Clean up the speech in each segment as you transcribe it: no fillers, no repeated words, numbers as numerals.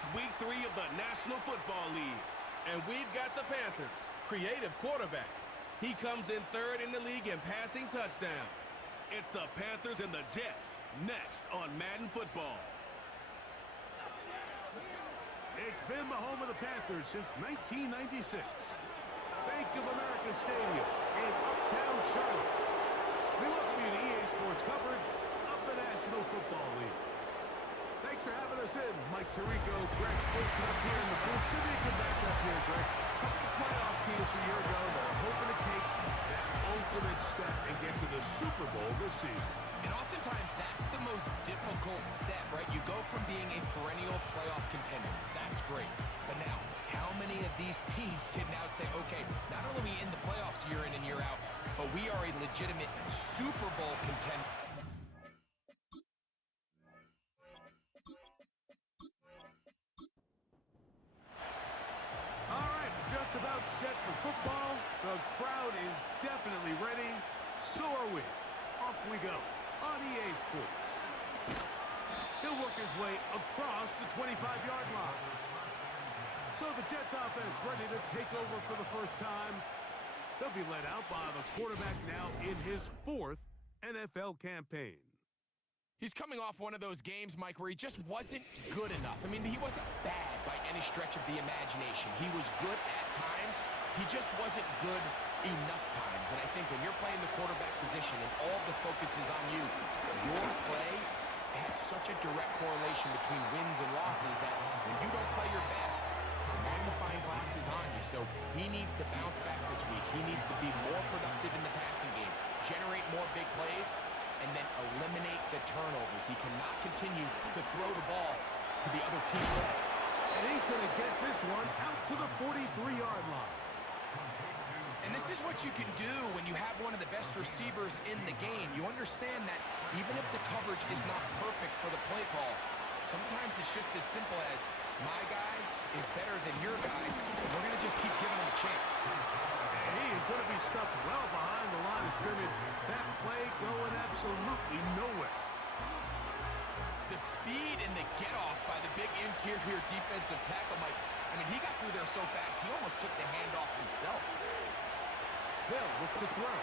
It's week 3 of the National Football League. And we've got the Panthers, creative quarterback. He comes in 3rd in the league in passing touchdowns. It's the Panthers and the Jets, next on Madden Football. It's been the home of the Panthers since 1996. Bank of America Stadium in Uptown Charlotte. We welcome you to EA Sports coverage of the National Football League. Thanks for having us in. Mike Tirico, Greg Wilson up here in the booth. Should be a good matchup here, Greg. A couple of playoff teams a year ago that are hoping to take that ultimate step and get to the Super Bowl this season. And oftentimes, that's the most difficult step, right? You go from being a perennial playoff contender. That's great. But now, how many of these teams can now say, okay, not only are we in the playoffs year in and year out, but we are a legitimate Super Bowl contender? Just about set for football. The crowd is definitely ready. So are we. Off we go on EA Sports. He'll work his way across the 25-yard line. So the Jets offense ready to take over for the first time. They'll be led out by the quarterback now in his 4th NFL campaign. He's coming off one of those games, Mike, where he just wasn't good enough. I mean, he wasn't bad by any stretch of the imagination. He was good at times. He just wasn't good enough times. And I think when you're playing the quarterback position and all the focus is on you, your play has such a direct correlation between wins and losses that when you don't play your best, the magnifying glass is on you. So he needs to bounce back this week. He needs to be more productive in the passing game, generate more big plays, and then eliminate the turnovers. He cannot continue to throw the ball to the other team. And he's going to get this one out to the 43-yard line. And this is what you can do when you have one of the best receivers in the game. You understand that even if the coverage is not perfect for the play call, sometimes it's just as simple as my guy is better than your guy, and we're going to just keep giving him a chance. And he is going to be stuffed well behind the line of scrimmage. That play going absolutely nowhere. The speed and the get-off by the big interior defensive tackle, Mike. I mean, he got through there so fast, he almost took the handoff himself. They'll look to throw.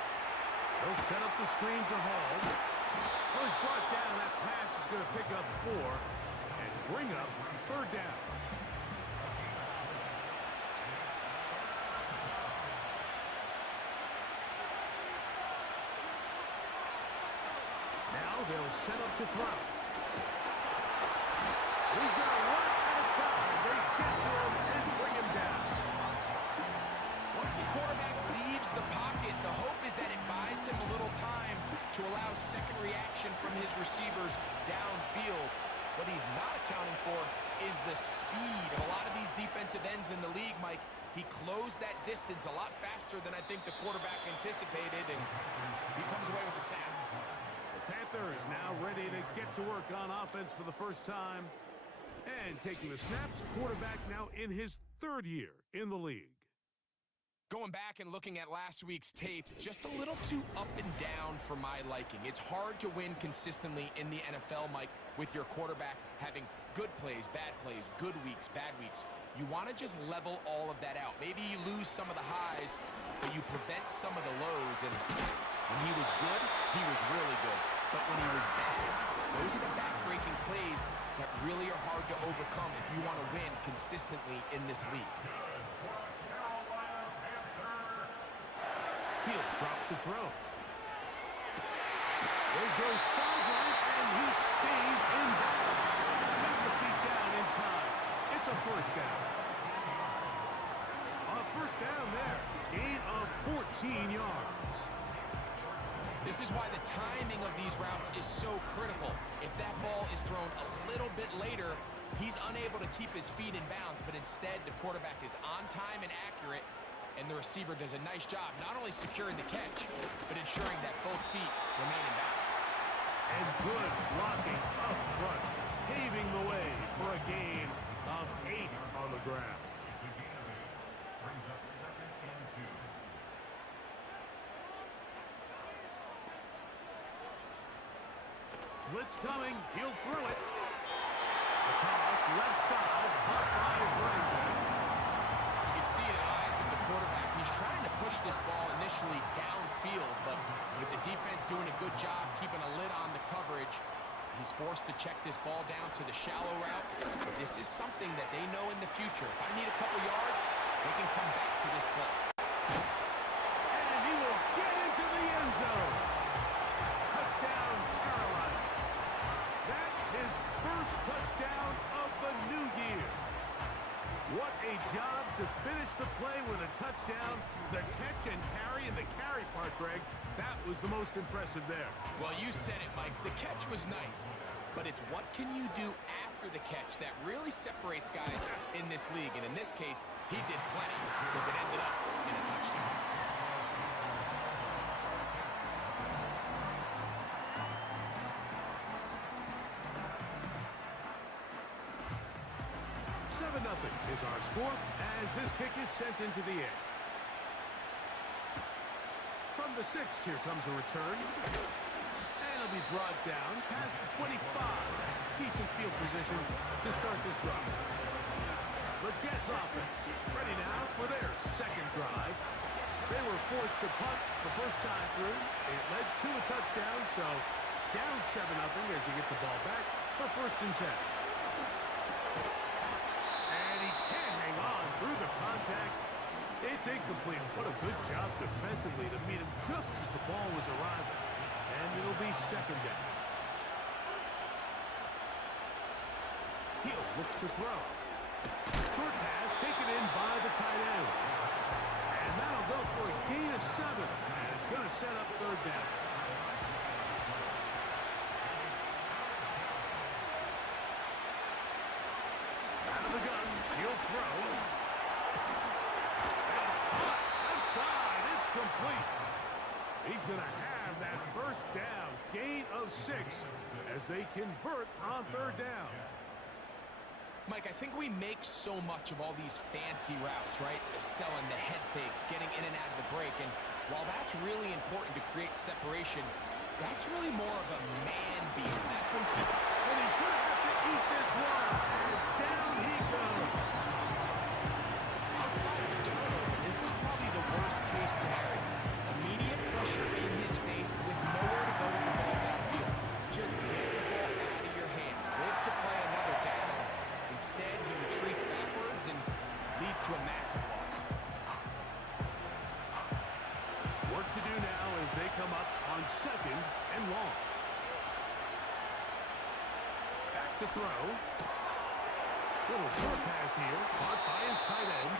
They'll set up the screen to Hall. Well, he's brought down. That pass is going to pick up 4 and bring up 3rd down. Now they'll set up to throw. He's going to run out of time. They get to him and bring him down. Once the quarterback leaves the pocket, the hope is that it buys him a little time to allow second reaction from his receivers downfield. What he's not accounting for is the speed of a lot of these defensive ends in the league, Mike. He closed that distance a lot faster than I think the quarterback anticipated, and he comes away with the sack. The Panthers now ready to get to work on offense for the first time. And taking the snaps, quarterback now in his 3rd year in the league. Going back and looking at last week's tape, just a little too up and down for my liking. It's hard to win consistently in the NFL, Mike, with your quarterback having good plays, good weeks, bad weeks. You want to just level all of that out. Maybe you lose some of the highs, but you prevent some of the lows. And when he was good, he was really good. But when he was bad, those are the back-breaking plays that really are hard to overcome if you want to win consistently in this league. He'll drop to throw. They go sideline, and he stays in bounds. Got the feet down in time. It's a 1st down. A 1st down there. Gain of 14 yards. This is why the timing of these routes is so critical. If that ball is thrown a little bit later, he's unable to keep his feet in bounds, but instead the quarterback is on time and accurate, and the receiver does a nice job not only securing the catch, but ensuring that both feet remain in bounds. And good blocking up front, paving the way for a gain of 8 on the ground. Brings up 2nd and 2. Blitz coming. He'll throw it. A toss, left side, caught by his running back. You can see in the eyes of the quarterback, he's trying to push this ball initially downfield, but with the defense doing a good job keeping a lid on the coverage, he's forced to check this ball down to the shallow route. But this is something that they know in the future. If I need a couple yards, they can come back to this play. And he will get into the end zone. Touchdown, Carolina. That is first touchdown of the new year. What a job to finish the play with a touchdown. The catch and carry, and the carry part, Greg, that was the most impressive there. Well, you said it, Mike. The catch was nice, but it's what can you do after the catch that really separates guys in this league. And in this case, he did plenty because it ended up in a touchdown. Nothing is our score as this kick is sent into the air. From the 6, here comes a return. And it'll be brought down past the 25. Decent field position to start this drive. The Jets offense ready now for their second drive. They were forced to punt the first time through. It led to a touchdown, so down 7-0 as they get the ball back for 1st and 10. Through the contact, it's incomplete. What a good job defensively to meet him just as the ball was arriving. And it'll be 2nd down. He'll look to throw. Short pass taken in by the tight end. And that'll go for a gain of 7. And it's going to set up 3rd down. Out of the gun, he'll throw. Complete. He's going to have that 1st down, gain of 6 as they convert on 3rd down. Mike, I think we make so much of all these fancy routes, right? The selling, the head fakes, getting in and out of the break. And while that's really important to create separation, that's really more of a man beater. That's when team... And he's going to have to eat this one. And down he goes. Outside of the turnover, this was probably the worst-case scenario. Immediate pressure in his face with nowhere to go with the ball downfield. Just get the ball out of your hand. Live to play another down. Instead, he retreats backwards and leads to a massive loss. Work to do now as they come up on 2nd and long. Back to throw. Little short pass here, caught by his tight end.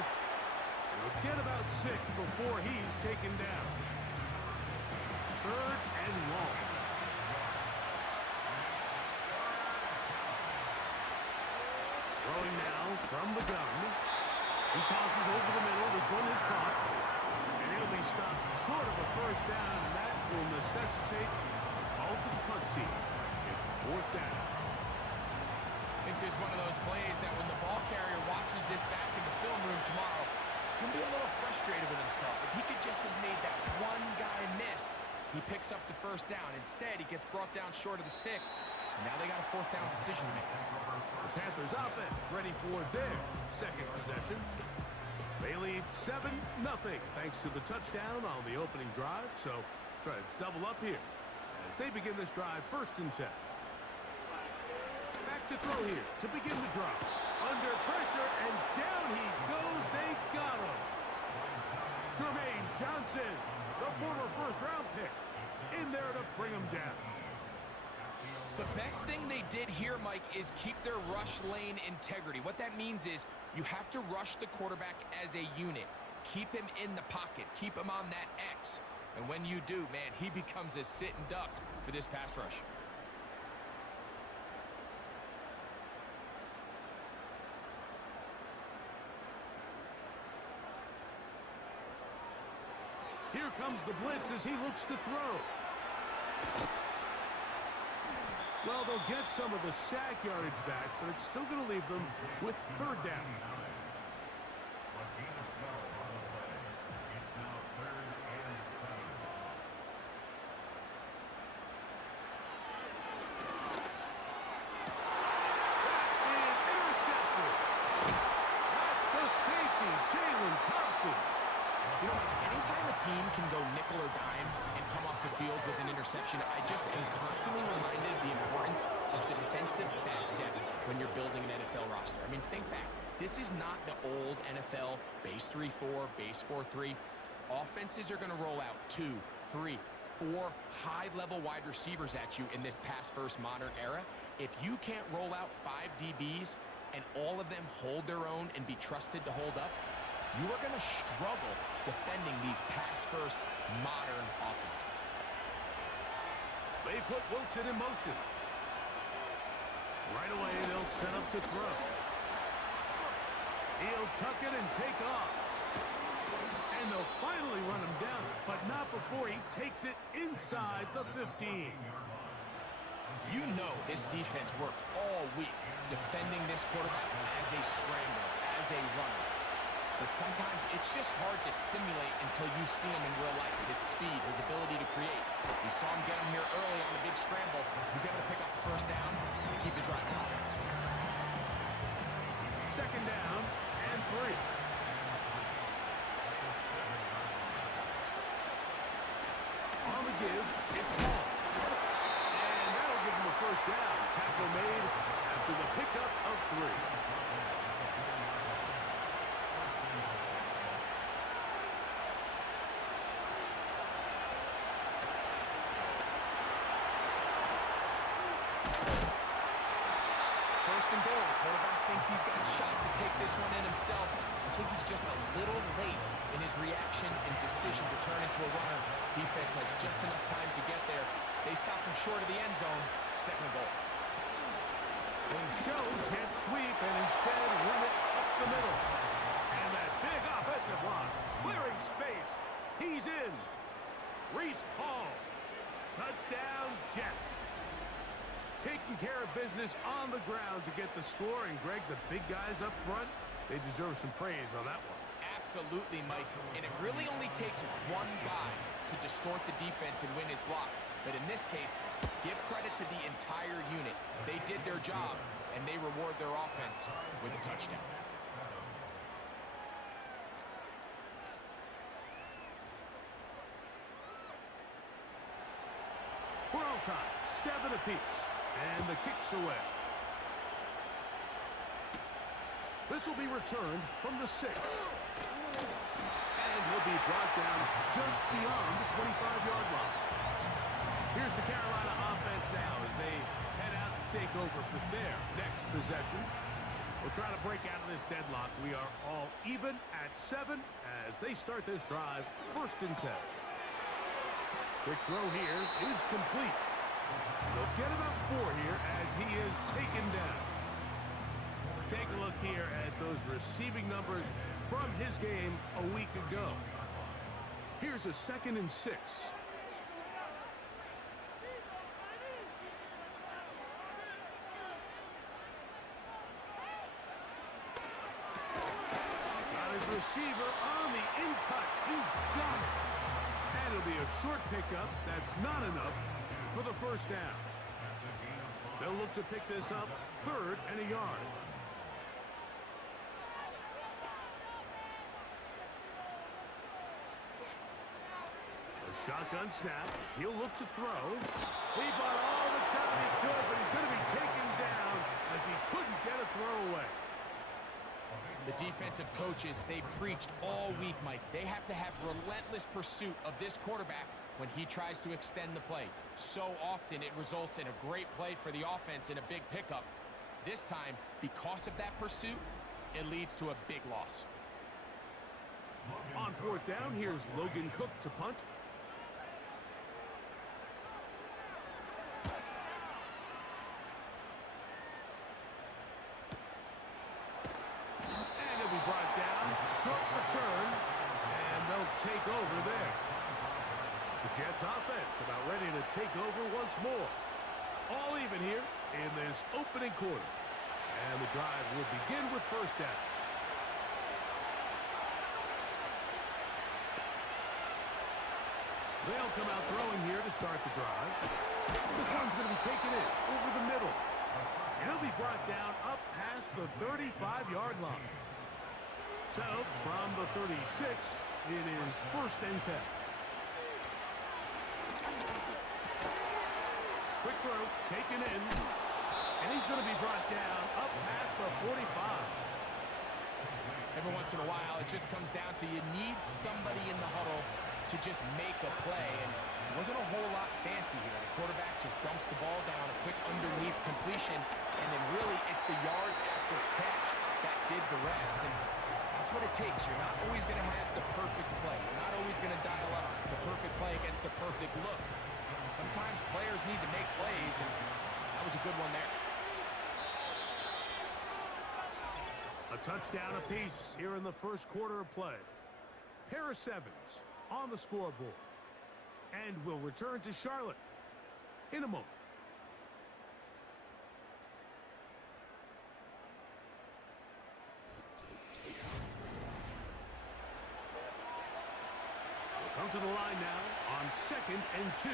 He'll get about 6 before he's taken down. 3rd and long. Throwing now from the gun. He tosses over the middle. This one is caught. And he'll be stopped short of a 1st down, and that will necessitate a call to the punt team. It's 4th down. I think there's one of those plays that when the ball carrier watches this back in the film room tomorrow, he's going to be a little frustrated with himself. If he could just have made that one guy miss, he picks up the 1st down. Instead, he gets brought down short of the sticks. And now they got a 4th down decision to make. The Panthers offense ready for their 2nd possession. They lead 7-0 thanks to the touchdown on the opening drive. So try to double up here as they begin this drive 1st and 10. Back to throw here to begin the drive. Under pressure, and down he goes. They got him. Jermaine Johnson, the former 1st-round pick, in there to bring him down. The best thing they did here, Mike, is keep their rush lane integrity. What that means is you have to rush the quarterback as a unit. Keep him in the pocket. Keep him on that X. And when you do, man, he becomes a sit and duck for this pass rush. Here comes the blitz as he looks to throw. Well, they'll get some of the sack yardage back, but it's still going to leave them with 3rd down. That an interception, I just am constantly reminded of the importance of defensive back depth when you're building an NFL roster. I mean, think back. This is not the old NFL base 3-4, base 4-3. Offenses are going to roll out 2, 3, 4 high-level wide receivers at you in this pass-first modern era. If you can't roll out 5 DBs and all of them hold their own and be trusted to hold up, you are going to struggle defending these pass-first modern offenses. They put Wilson in motion. Right away, they'll set up to throw. He'll tuck it and take off. And they'll finally run him down, but not before he takes it inside the 15. You know this defense worked all week defending this quarterback as a scrambler, as a runner. But sometimes it's just hard to simulate until you see him in real life. His speed, his ability to create. We saw him get him here early on a big scramble. He's able to pick up the first down and keep the drive alive. Second down and 3. On the give, it's Hall. And that'll give him a first down. Tackle made after the pickup of 3. First and goal. The quarterback thinks he's got a shot to take this one in himself. I think he's just a little late in his reaction and decision to turn into a runner. Defense has just enough time to get there. They stop him short of the end zone. Second and goal. They show can't sweep and instead run it up the middle. And that big offensive block. Clearing space. He's in. Reese Hall. Touchdown, Jets. Taking care of business on the ground to get the score. And, Greg, the big guys up front, they deserve some praise on that one. Absolutely, Mike. And it really only takes one guy to distort the defense and win his block. But in this case, give credit to the entire unit. They did their job, and they reward their offense with a touchdown. We're all time, 7 apiece. And the kick's away. This will be returned from the 6. And he'll be brought down just beyond the 25-yard line. Here's the Carolina offense now as they head out to take over for their next possession. We'll try to break out of this deadlock. We are all even at 7 as they start this drive. First and 10. Quick throw here is complete. They'll get about 4 here as he is taken down. Take a look here at those receiving numbers from his game a week ago. Here's a 2nd and 6. Got his receiver on the in-cut. He's got it. And it'll be a short pickup. That's not enough for the first down. They'll look to pick this up 3rd and a yard. A shotgun snap. He'll look to throw. He bought all the time he could, but he's going to be taken down as he couldn't get a throw away. The defensive coaches, they preached all week, Mike. They have to have relentless pursuit of this quarterback when he tries to extend the play. So often it results in a great play for the offense and a big pickup. This time, because of that pursuit, it leads to a big loss. On 4th down, here's Logan Cook to punt. And he'll be brought down. Short return. And they'll take over there. The Jets offense about ready to take over once more. All even here in this opening quarter. And the drive will begin with first down. They'll come out throwing here to start the drive. This one's going to be taken in over the middle. And he'll be brought down up past the 35-yard line. So, from the 36, it is 1st and 10. taken in, and he's going to be brought down up past the 45. Every once in a while, it just comes down to you need somebody in the huddle to just make a play, and it wasn't a whole lot fancy here. The quarterback just dumps the ball down, a quick underneath completion, and then really it's the yards after catch that did the rest, and that's what it takes. You're not always going to have the perfect play. You're not always going to dial up the perfect play against the perfect look. Sometimes players need to make plays, and that was a good one there. A touchdown apiece here in the first quarter of play. Pair of sevens on the scoreboard. And we'll return to Charlotte in a moment. We'll come to the line now on 2nd and 2.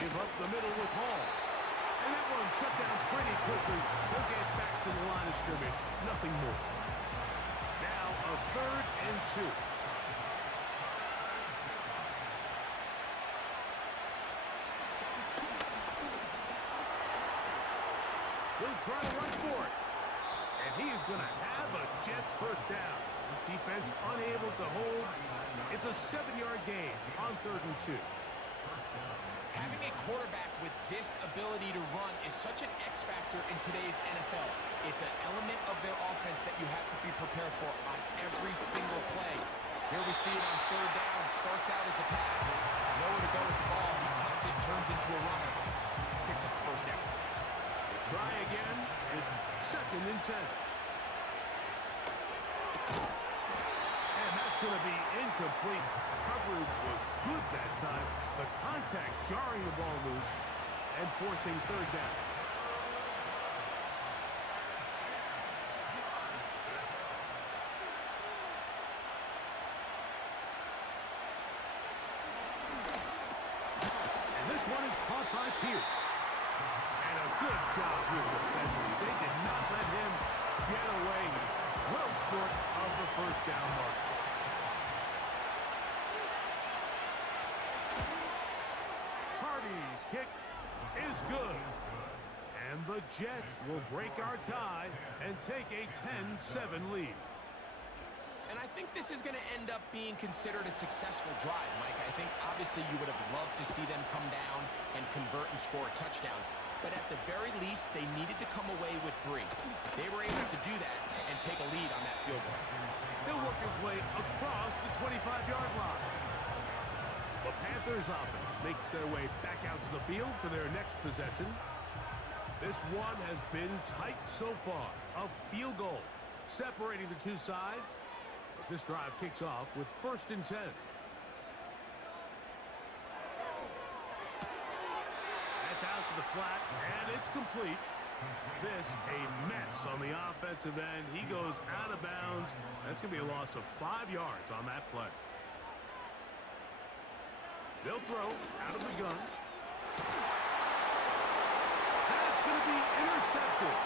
Give up the middle with Hall. And that one shut down pretty quickly. He'll get back to the line of scrimmage. Nothing more. Now a 3rd and 2. He'll try to run for it. And he is going to have a Jets first down. His defense unable to hold. It's a 7-yard gain on 3rd and 2. Having a quarterback with this ability to run is such an X factor in today's NFL. It's an element of their offense that you have to be prepared for on every single play. Here we see it on 3rd down. Starts out as a pass. Nowhere to go with the ball. He tucks it, turns into a runner. Picks up the first down. Try again. It's 2nd and 10. And that's going to be incomplete. Coverage was good that time. The contact jarring the ball loose and forcing 3rd down. And this one is caught by Pierce. And a good job here defensively. They did not let him get away. He's well short of the first down mark. Hardy's kick is good. And the Jets will break our tie and take a 10-7 lead. And I think this is going to end up being considered a successful drive, Mike. I think obviously you would have loved to see them come down and convert and score a touchdown. But at the very least, they needed to come away with 3. They were able to do that and take a lead on that field goal. He'll work his way across the 25-yard line. The Panthers offense makes their way back out to the field for their next possession. This one has been tight so far. A field goal separating the two sides as this drive kicks off with 1st and 10. That's out to the flat, and it's complete. This a mess on the offensive end. He goes out of bounds. That's going to be a loss of 5 yards on that play. They'll throw out of the gun. That's going to be intercepted.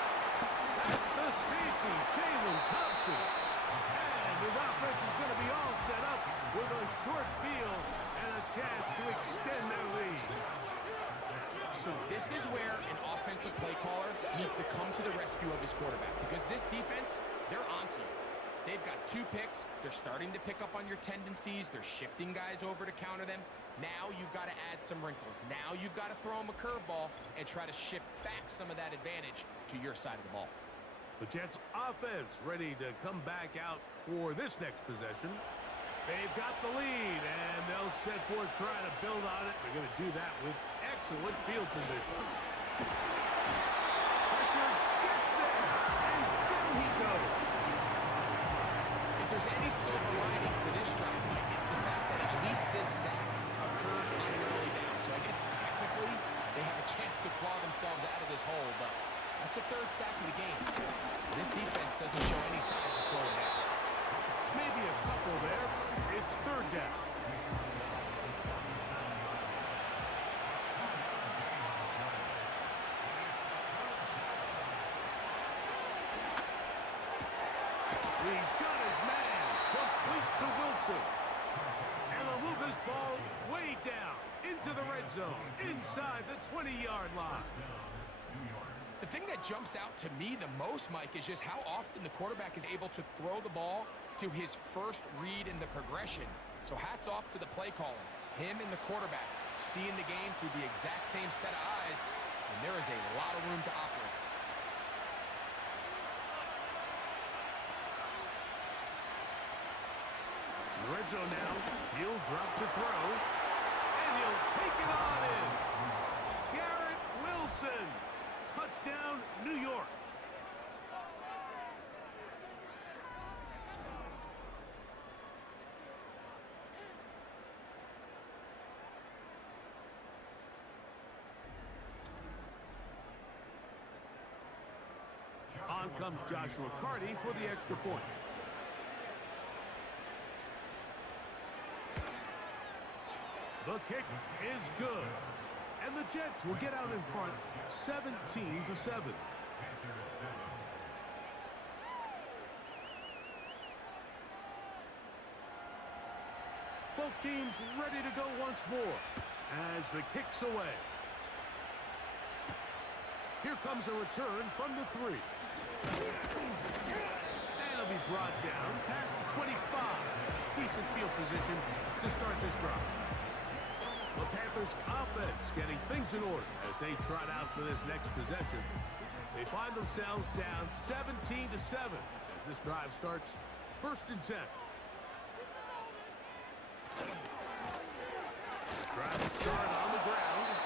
That's the safety, Jalen Thompson. And his offense is going to be all set up with a short field and a chance to extend their lead. So this is where an offensive play caller needs to come to the rescue of his quarterback, because this defense, they're onto you. They've got 2 picks. They're starting to pick up on your tendencies. They're shifting guys over to counter them. Now you've got to add some wrinkles. Now you've got to throw them a curveball and try to shift back some of that advantage to your side of the ball. The Jets offense ready to come back out for this next possession. They've got the lead, and they'll set forth trying to build on it. They're going to do that with excellent field position. Pressure gets there, and down he goes. If there's any silver lining for this drive, Mike, it's the fact that at least this sack occurred on an early down. So I guess technically they have a chance to claw themselves out of this hole, but that's the 3rd sack of the game. This defense doesn't show any signs of slowing down. Maybe a couple there. It's 3rd down. He's got his man. Complete to Wilson. And they'll move this ball way down into zone inside the 20-yard line. The thing that jumps out to me the most, Mike, is just how often the quarterback is able to throw the ball to his first read in the progression. So hats off to the play caller. Him and the quarterback seeing the game through the exact same set of eyes, and there is a lot of room to operate. Rizzo now, he'll drop to throw, and he'll take it on in. Garrett Wilson, touchdown, New York. On comes Joshua Carty for the extra point. The kick is good. And the Jets will get out in front 17-7. Both teams ready to go once more as the kick's away. Here comes a return from the 3. And it'll be brought down past the 25. Decent field position to start this drive. The Panthers offense getting things in order as they trot out for this next possession. They find themselves down 17-7 as this drive starts 1st and 10. Drive will start on the ground.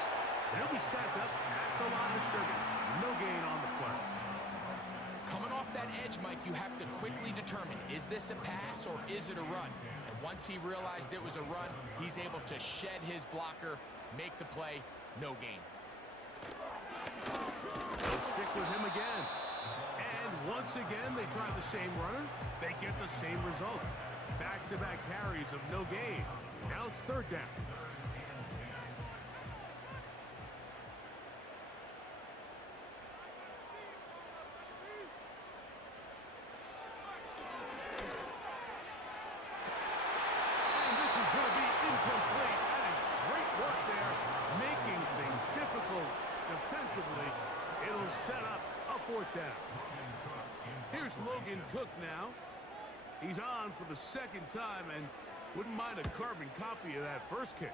They'll be stacked up at the line of scrimmage. No gain on the play. Coming off that edge, Mike, you have to quickly determine, is this a pass or is it a run? And once he realized it was a run, he's able to shed his blocker, make the play, no gain. They'll stick with him again. And once again, they try the same runner. They get the same result. Back-to-back carries of no gain. Now it's 3rd down. Defensively, it'll set up a 4th down. Here's Logan Cook now. He's on for the 2nd time and wouldn't mind a carbon copy of that first kick.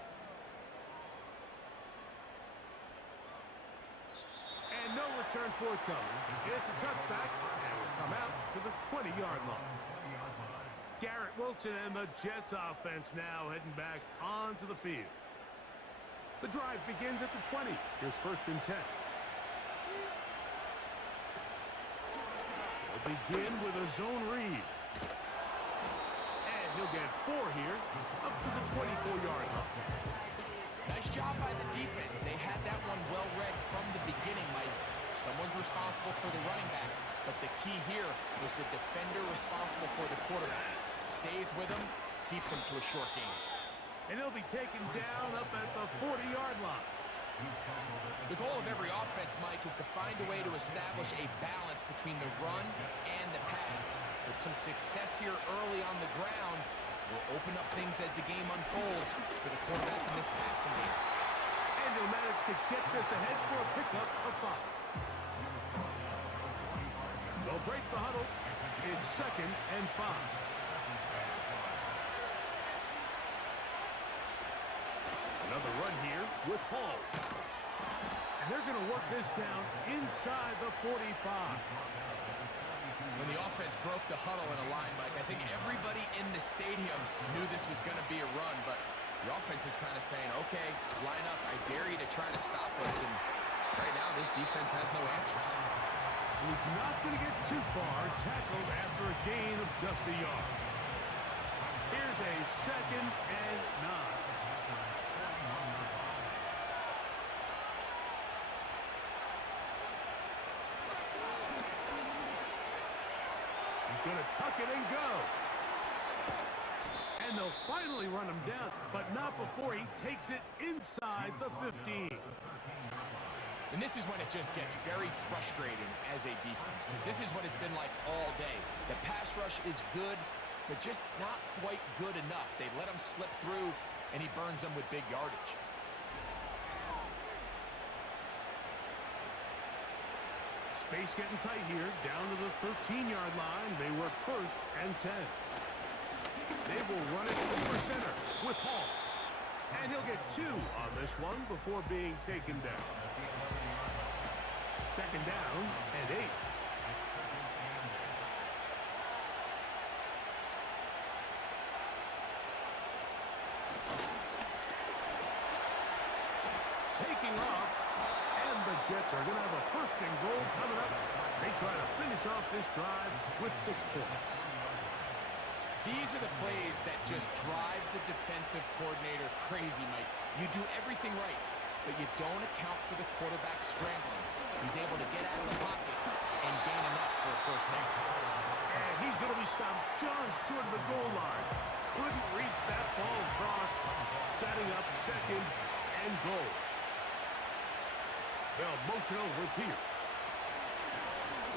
And no return forthcoming. It's a touchback and will come out to the 20-yard line. Garrett Wilson and the Jets offense now heading back onto the field. The drive begins at the 20. Here's 1st and 10. They'll begin with a zone read. And he'll get 4 here, up to the 24-yard line. Nice job by the defense. They had that one well read from the beginning, Mike. Someone's responsible for the running back, but the key here was the defender responsible for the quarterback. Stays with him, keeps him to a short game. And he'll be taken down up at the 40-yard line. The goal of every offense, Mike, is to find a way to establish a balance between the run and the pass. With some success here early on the ground will open up things as the game unfolds for the quarterback in this passing game. And he'll manage to get this ahead for a pickup of 5. They'll break the huddle. It's 2nd and 5. Another run here with Hall. And they're going to work this down inside the 45. When the offense broke the huddle in a line, Mike, I think everybody in the stadium knew this was going to be a run, but the offense is kind of saying, okay, line up. I dare you to try to stop us. And right now, this defense has no answers. He's not going to get too far, tackled after a gain of just a yard. Here's a 2nd and 9. Going to tuck it and go. And they'll finally run him down, but not before he takes it inside the 15. And this is when it just gets very frustrating as a defense, because this is what it's been like all day. The pass rush is good, but just not quite good enough. They let him slip through, and he burns them with big yardage. Space getting tight here. Down to the 13-yard line. They work first and 10. They will run it over center with Hall. And he'll get 2 on this one before being taken down. Second down and 8. Taking off, and the Jets are going to have a first and goal coming up. They try to finish off this drive with 6 points. These are the plays that just drive the defensive coordinator crazy, Mike. You do everything right, but you don't account for the quarterback scrambling. He's able to get out of the pocket and gain enough for a first down. And he's going to be stopped just short of the goal line. Couldn't reach that ball across, setting up second and goal. They'll motion over Pierce.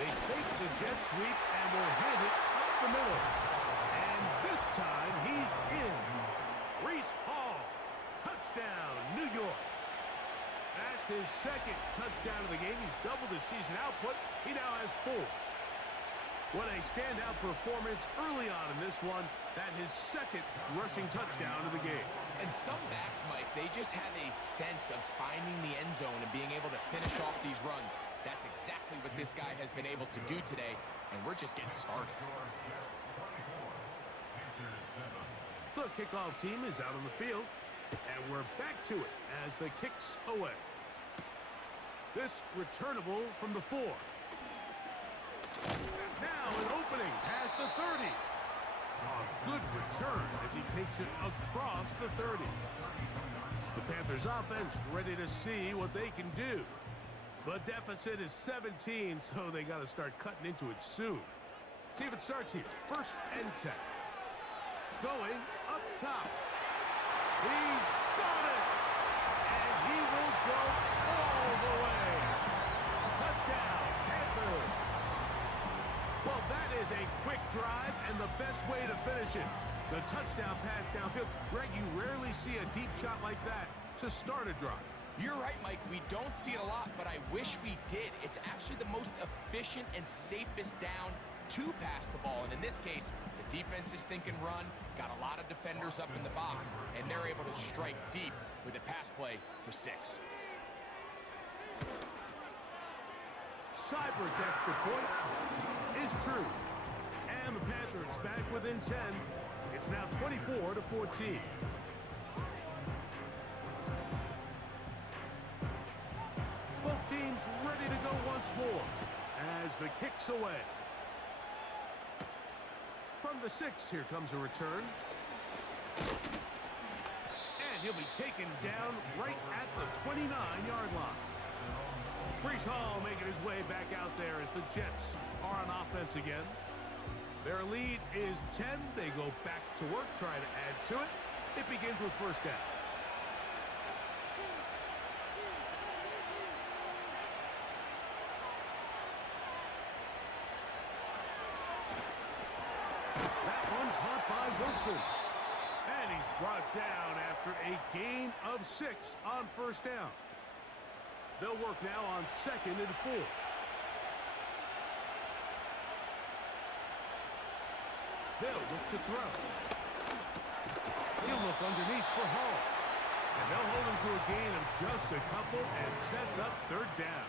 They fake the jet sweep and will hit it up the middle. And this time he's in. Reese Hall. Touchdown, New York. That's his second touchdown of the game. He's doubled his season output. He now has 4. What a standout performance early on in this one. That his second rushing touchdown of the game. And some backs, Mike, they just have a sense of finding the end zone and being able to finish off these runs. That's exactly what this guy has been able to do today, and we're just getting started. The kickoff team is out on the field, and we're back to it as the kicks away. This returnable from the 4. Now an opening past the 30. A good return as he takes it across the 30. The Panthers offense ready to see what they can do. The deficit is 17, so they got to start cutting into it soon. See if it starts here. First and 10. Going up top. He's got it! And he will go all the way. Touchdown, Panthers. Well, that is a quick drive and the best way to finish it. The touchdown pass downfield. Greg, you rarely see a deep shot like that to start a drive. You're right, Mike. We don't see it a lot, but I wish we did. It's actually the most efficient and safest down to pass the ball. And in this case, the defense is thinking run, got a lot of defenders up in the box, and they're able to strike deep with a pass play for 6. Seibert's extra point is true. And the Panthers back within 10. It's now 24-14. Both teams ready to go once more as the kick's away. From the 6, here comes a return. And he'll be taken down right at the 29-yard line. Breece Hall making his way back out there as the Jets are on offense again. Their lead is 10. They go back to work, try to add to it. It begins with first down. That one caught by Wilson. And he's brought down after a gain of 6 on first down. They'll work now on 2nd and 4. They'll look to throw. He'll look underneath for Hall. And they'll hold him to a gain of just a couple and sets up 3rd down.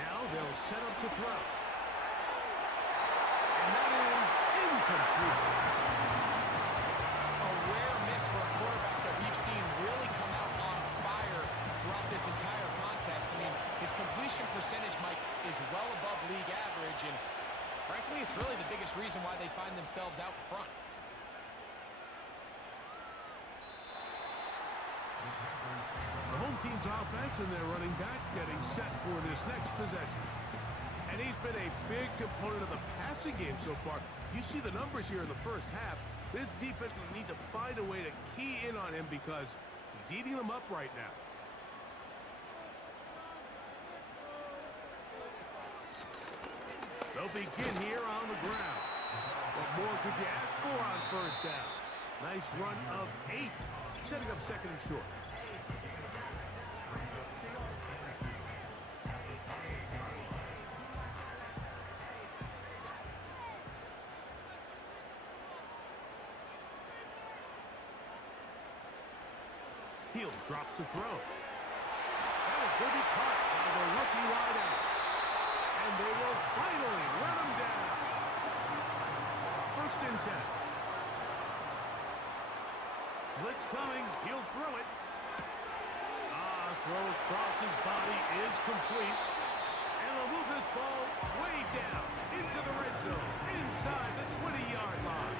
Now they'll set up to throw. And that is incomplete. A rare miss for a quarterback that we've seen really come out on fire throughout this entire contest. I mean, his completion percentage, Mike, is well above league average, and frankly, it's really the biggest reason why they find themselves out in front. The home team's offense and their running back getting set for this next possession. And he's been a big component of the passing game so far. You see the numbers here in the first half. This defense will need to find a way to key in on him because he's eating them up right now. They'll begin here on the ground. What more could you ask for on first down? Nice run of 8, setting up second and short. He'll drop to throw. That is going to be caught by the rookie wideout. And they will finally run him down. First and 10. Blitz coming. He'll throw it. Throw across his body is complete. And they'll move this ball way down into the red zone, inside the 20-yard line.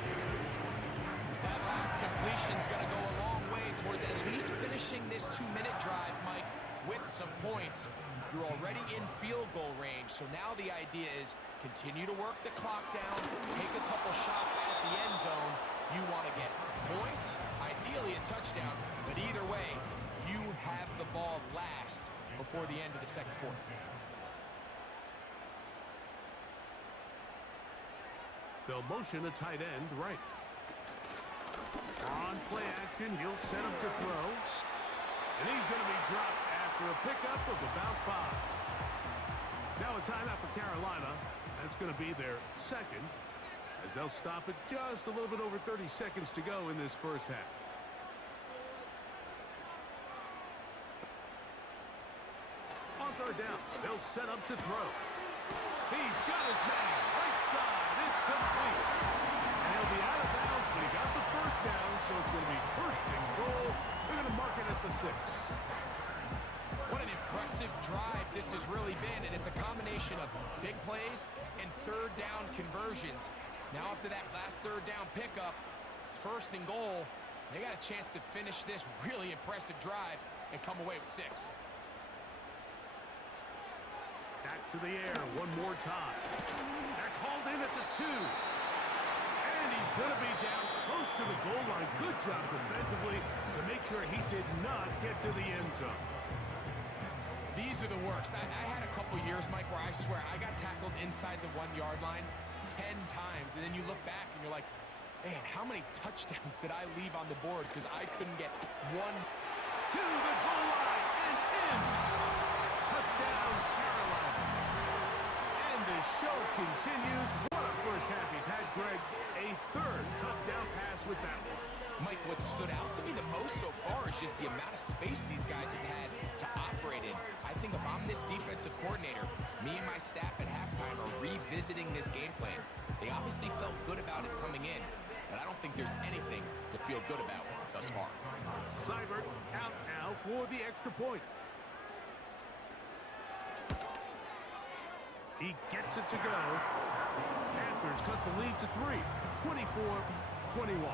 That last completion's going to go a long way towards at least finishing this 2-minute drive, Mike, with some points. You're already in field goal range, so now the idea is continue to work the clock down, take a couple shots at the end zone. You want to get points, ideally a touchdown, but either way, you have the ball last before the end of the second quarter. They'll motion a tight end right. On play action, he'll set him to throw. And he's going to be dropped after a pickup of about 5. Now a timeout for Carolina. That's going to be their second, as they'll stop it just a little bit over 30 seconds to go in this first half. On third down, they'll set up to throw. He's got his man right side. It's complete. And he'll be out of bounds, but he got the first down, so it's going to be first and goal. They're going to mark it at the 6. What an impressive drive this has really been, and it's a combination of big plays and third down conversions. Now after that last third down pickup, it's first and goal. They got a chance to finish this really impressive drive and come away with 6. Back to the air one more time. That's hauled in at the 2. And he's going to be down close to the goal line. Good job defensively to make sure he did not get to the end zone. These are the worst. I had a couple years, Mike, where I swear I got tackled inside the 1-yard line 10 times. And then you look back and you're like, man, how many touchdowns did I leave on the board because I couldn't get one. To the goal line and in. Touchdown, Carolina. And the show continues. What a first half he's had, Greg. A third touchdown pass with that one. Mike, what stood out to me the most so far is just the amount of space these guys have had to operate in. I think if I'm this defensive coordinator, me and my staff at halftime are revisiting this game plan. They obviously felt good about it coming in, but I don't think there's anything to feel good about thus far. Seibert out now for the extra point. He gets it to go. Panthers cut the lead to 3, 24-21.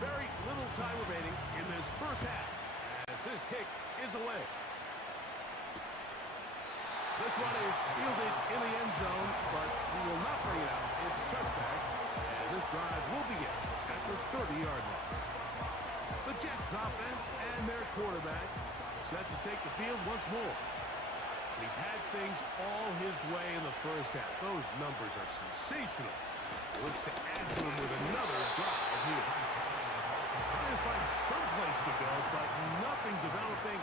Very little time remaining in this first half as this kick is away. This one is fielded in the end zone, but he will not bring it out. It's a touchback, and this drive will begin at the 30-yard line. The Jets offense and their quarterback set to take the field once more. He's had things all his way in the first half. Those numbers are sensational. He looks to add to them with another drive here. Trying to find some place to go, but nothing developing.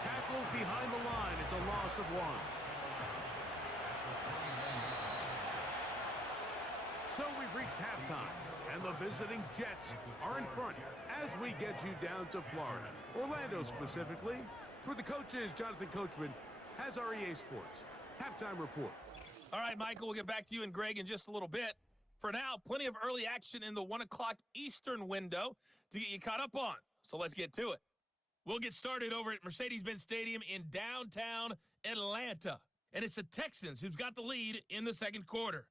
Tackled behind the line. It's a loss of 1. So we've reached halftime, and the visiting Jets are in front as we get you down to Florida. Orlando specifically, where the coach is, Jonathan Coachman, has our EA Sports halftime report. All right, Michael, we'll get back to you and Greg in just a little bit. For now, plenty of early action in the 1 o'clock Eastern window to get you caught up on. So let's get to it. We'll get started over at Mercedes-Benz Stadium in downtown Atlanta. And it's the Texans who's got the lead in the second quarter.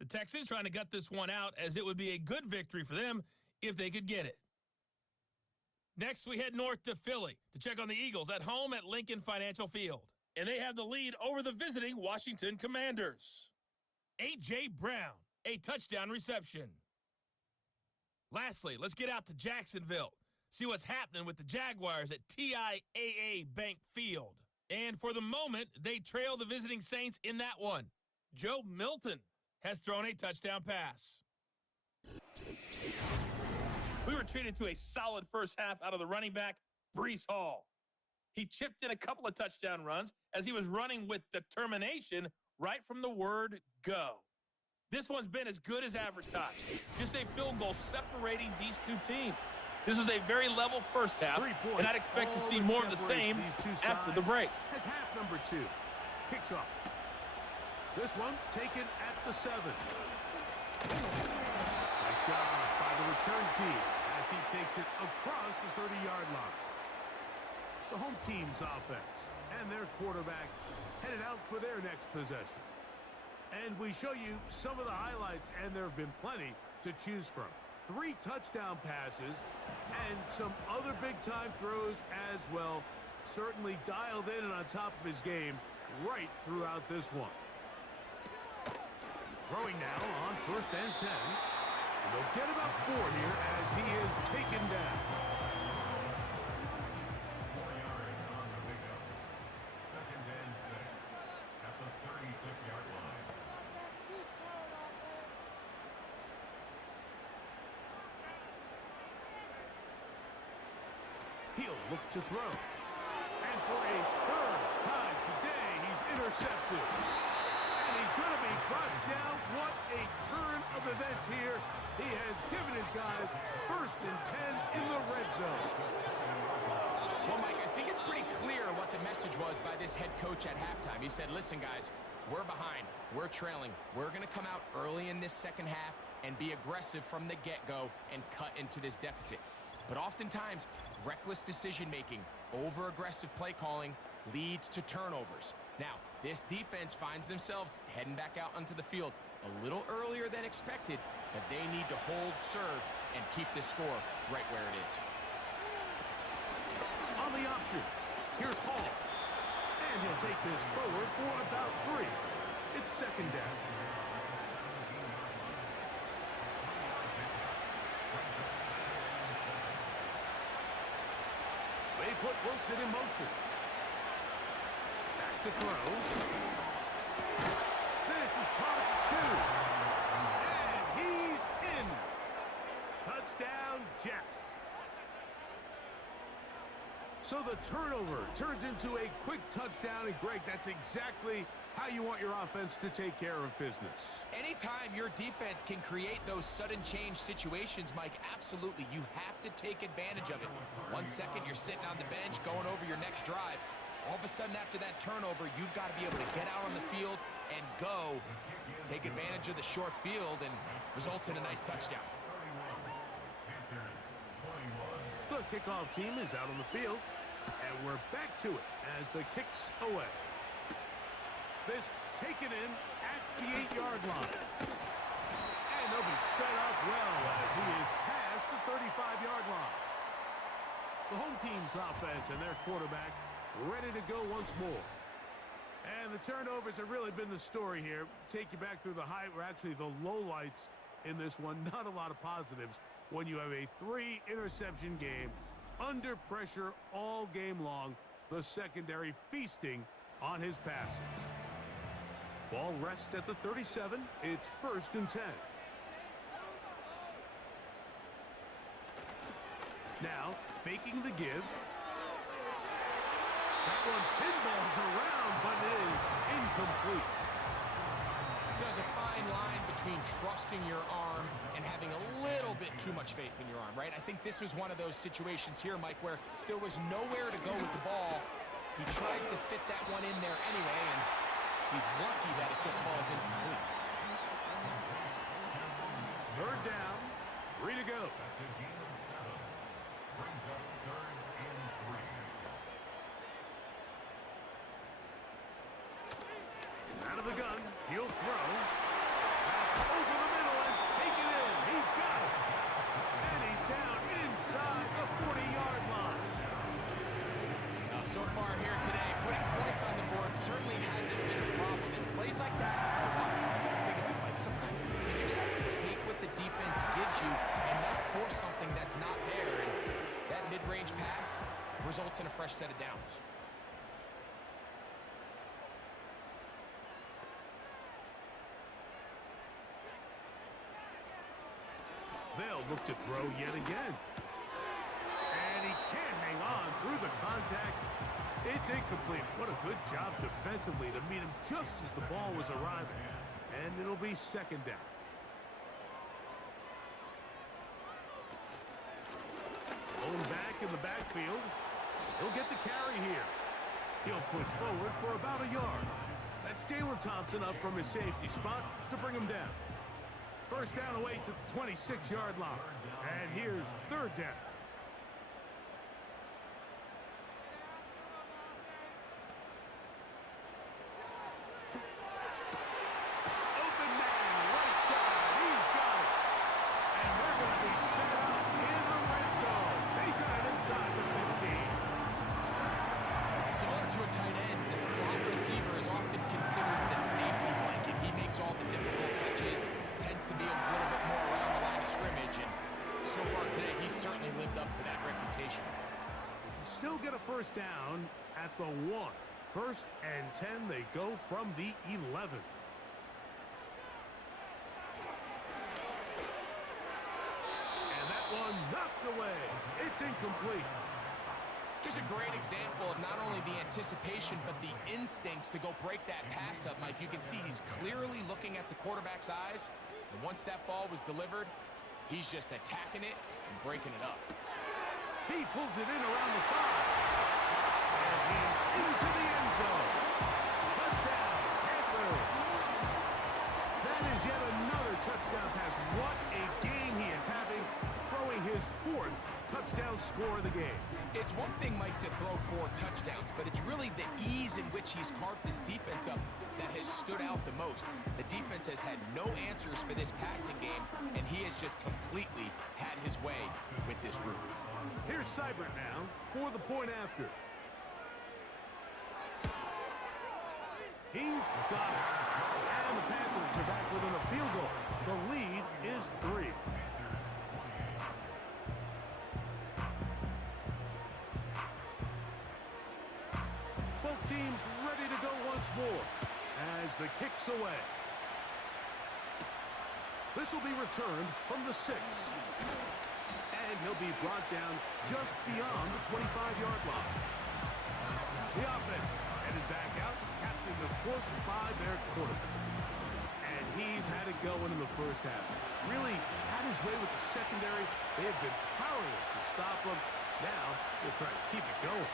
The Texans trying to gut this one out as it would be a good victory for them if they could get it. Next, we head north to Philly to check on the Eagles at home at Lincoln Financial Field. And they have the lead over the visiting Washington Commanders. A.J. Brown, a touchdown reception. Lastly, let's get out to Jacksonville. See what's happening with the Jaguars at TIAA Bank Field. And for the moment, they trail the visiting Saints in that one. Joe Milton has thrown a touchdown pass. We were treated to a solid first half out of the running back, Breece Hall. He chipped in a couple of touchdown runs as he was running with determination right from the word go. This one's been as good as advertised. Just a field goal separating these two teams. This was a very level first half, and I'd expect to see more of the same after the break. Has half number 2. Kicks off. This one taken at the 7. Nice job by the return team as he takes it across the 30-yard line. The home team's offense and their quarterback headed out for their next possession. And we show you some of the highlights, and there have been plenty to choose from. 3 touchdown passes and some other big-time throws as well. Certainly dialed in and on top of his game right throughout this one. Throwing now on 1st and 10. And they'll get about 4 here as he is taken down. 4 yards on the pickup. 2nd and 6 at the 36-yard line. He'll look to throw. And for a 3rd time today, he's intercepted. And he's going to be brought down. What a turn of events here. He has given his guys 1st and 10 in the red zone. Well, Mike, I think it's pretty clear what the message was by this head coach at halftime. He said, listen, guys, we're behind. We're trailing. We're going to come out early in this second half and be aggressive from the get-go and cut into this deficit. But oftentimes, reckless decision-making, over-aggressive play calling leads to turnovers. Now, this defense finds themselves heading back out onto the field a little earlier than expected, but they need to hold serve and keep this score right where it is. On the option, here's Hall. And he'll take this forward for about 3. It's 2nd down. Put once it in motion. Back to throw. This is caught 2. And he's in. Touchdown, Jets. So the turnover turns into a quick touchdown. And Greg, that's exactly how you want your offense to take care of business. Anytime your defense can create those sudden change situations, Mike, absolutely, you have to take advantage of it. 1 second, you're sitting on the bench, going over your next drive. All of a sudden, after that turnover, you've got to be able to get out on the field and go. Take advantage of the short field and results in a nice touchdown. The kickoff team is out on the field, and we're back to it as the kick's away. This taken in at the 8-yard line. And they'll be set up well as he is past the 35-yard line. The home team's offense and their quarterback ready to go once more. And the turnovers have really been the story here. Take you back through the high, or actually the lowlights in this one. Not a lot of positives when you have a 3-interception game under pressure all game long. The secondary feasting on his passes. Ball rests at the 37. It's 1st and 10. Now, faking the give. That one pinballs around, but it is incomplete. There's a fine line between trusting your arm and having a little bit too much faith in your arm, right? I think this was one of those situations here, Mike, where there was nowhere to go with the ball. He tries to fit that one in there anyway, and he's lucky that it just falls incomplete. 3rd down, 3 to go. Brings up 3rd and 3. Out of the gun, he'll throw. That's over the middle and taken in. He's got it. And he's down inside the 40-yard line. Now, so far here today, putting points on the board certainly hasn't been a problem. And plays like that are why. Think about it, like sometimes you just have to take what the defense gives you and not force something that's not there. And that mid-range pass results in a fresh set of downs. Look to throw yet again. And he can't hang on through the contact. It's incomplete. What a good job defensively to meet him just as the ball was arriving. And it'll be second down. Going back in the backfield. He'll get the carry here. He'll push forward for about a yard. That's Jalen Thompson up from his safety spot to bring him down. First down away to the 26-yard line. And here's third down. Open man, right side. He's got it. And they're going to be set up in the red zone. They got it inside the 15. Similar to a tight end, the slot receiver is often considered the safety blanket. He makes all the difficult catches, tends to be a little bit more around the line of scrimmage, and so far today, he's certainly lived up to that reputation. You can still get a first down at the 1. First and 10, they go from the 11. And that one knocked away. It's incomplete. Just a great example of not only the anticipation, but the instincts to go break that pass up, Mike. You can see he's clearly looking at the quarterback's eyes, and once that ball was delivered, he's just attacking it and breaking it up. He pulls it in around the 5. And he's into the end zone. Touchdown, Panthers. That is yet another touchdown pass. What a game he is having, throwing his 4th touchdown score of the game. It's one thing, Mike, to throw 4 touchdowns, but it's really the ease in which he's carved this defense up that has stood out the most. The defense has had no answers for this passing game, and he has just completely had his way with this group. Here's Seibert now for the point after. He's got it. And the Panthers are back within a field goal. The lead is 3. Both teams ready to go once more as the kick's away. This will be returned from the 6. And he'll be brought down just beyond the 25-yard line. The offense headed back out, captained, of course, by their quarterback. And he's had it going in the first half. Really had his way with the secondary. They have been powerless to stop him. Now they'll try to keep it going.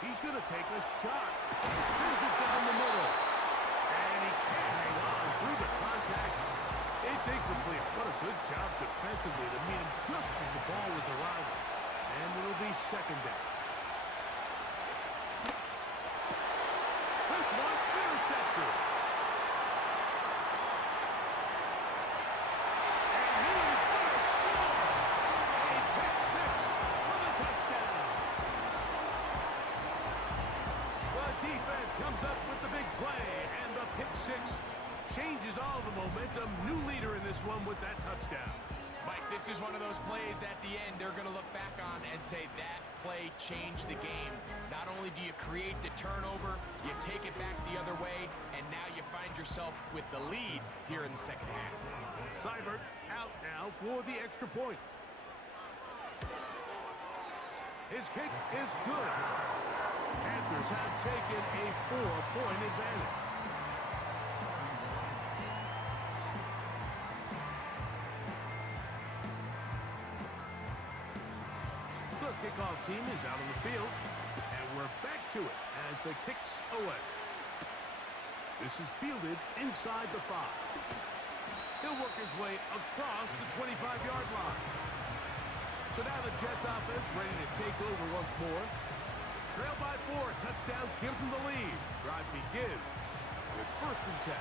He's going to take a shot. Sends it down the middle. And he can't hang on through the contact. It's incomplete. What a good job defensively to meet him just as the ball was arriving. And it'll be second down. This one intercepted. And he's going to score. A pick 6 for the touchdown. The defense comes up with the big play, and the pick 6 changes all the momentum. New leader in this one with that touchdown. Mike, this is one of those plays at the end they're going to look back on and say that play changed the game. Not only do you create the turnover, you take it back the other way, and now you find yourself with the lead here in the second half. Seibert out now for the extra point. His kick is good. Panthers have taken a 4-point advantage. The kickoff team is out on the field, and we're back to it as the kick's away. This is fielded inside the 5. He'll work his way across the 25-yard line. So now the Jets offense ready to take over once more. Trail by 4, touchdown gives them the lead. Drive begins with first and 10.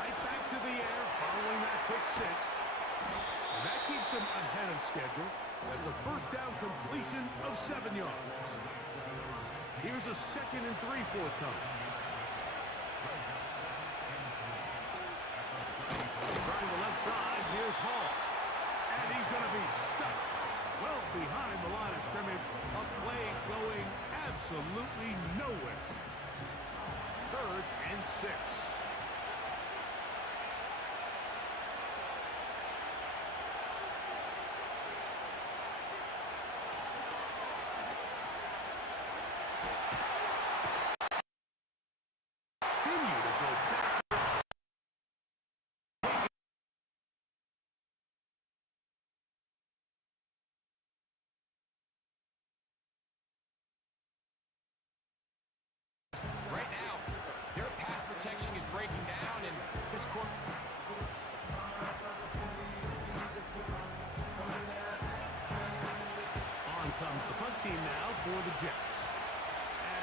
Right back to the air following that pick 6. And that keeps him ahead of schedule. That's a first down completion of 7 yards. Here's a 2nd and 3 forthcoming. Running the left side, here's Hall. And he's going to be stuck well behind the line of 6. Continue to go back. Right now, their pass protection is breaking down, and this quarter. On comes the punt team now for the Jets,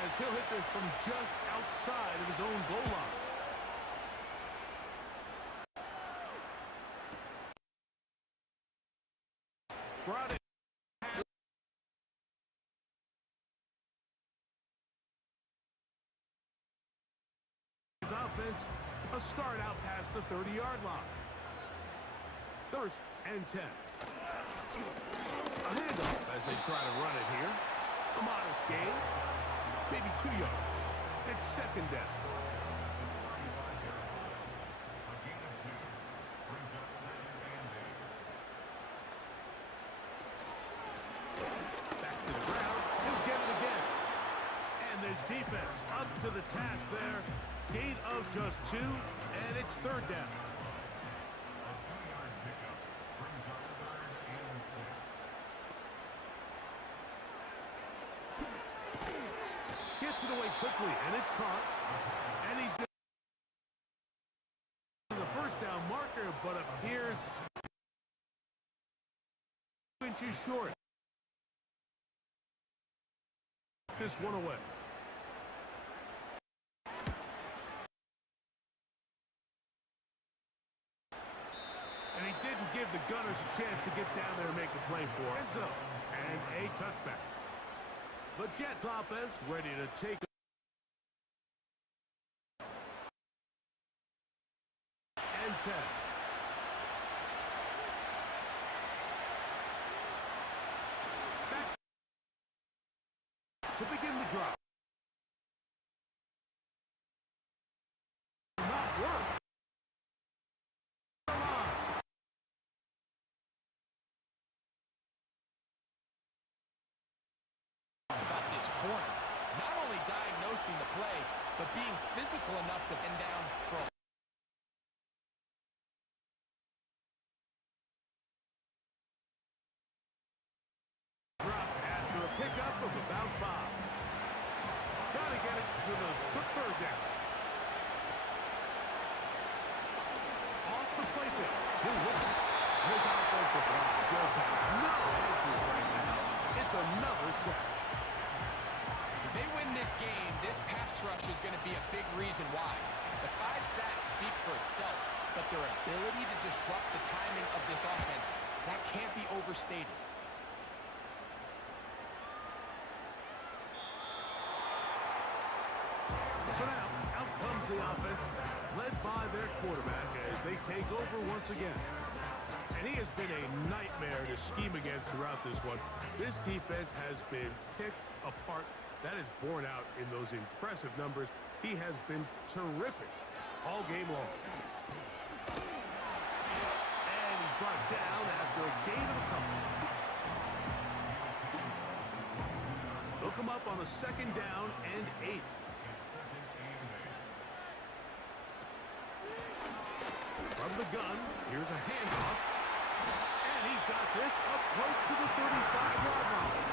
as he'll hit this from just outside of his own goal line. Brought it. His offense, a start out past the 30-yard line. 1st and 10. A handoff as they try to run it here. A modest gain, maybe 2 yards. It's 2nd down. A gain of 2 brings up 2nd and 8. Back to the ground. He'll get it again. And this defense up to the task there. Gain of just 2, and it's 3rd down. A 2-yard pickup brings up 3rd and 6. Gets it away quickly, and it's caught. And he's good. The 1st down marker, but appears 2 inches short. This one away. And he didn't give the Gunners a chance to get down there and make a play for end zone. And a touchback. The Jets offense ready to take and 10. Back to begin the drive. Not work. About this corner. Not only diagnosing the play, but being physical enough to bend down for a drop after a pickup of about 5. Gotta get it to the 3rd down. Off the play field. He'll look it. His offensive line just has no answers right now. It's another sack. If they win this game, this pass rush is going to be a big reason why. The 5 sacks speak for itself, but their ability to disrupt the timing of this offense, that can't be overstated. So now, out comes the offense, led by their quarterback as they take over once again. And he has been a nightmare to scheme against throughout this one. This defense has been picked apart. That is borne out in those impressive numbers. He has been terrific all game long. And he's brought down after a gain of a couple. They'll come up on a 2nd down and 8. From the gun, here's a handoff. And he's got this up close to the 35-yard line.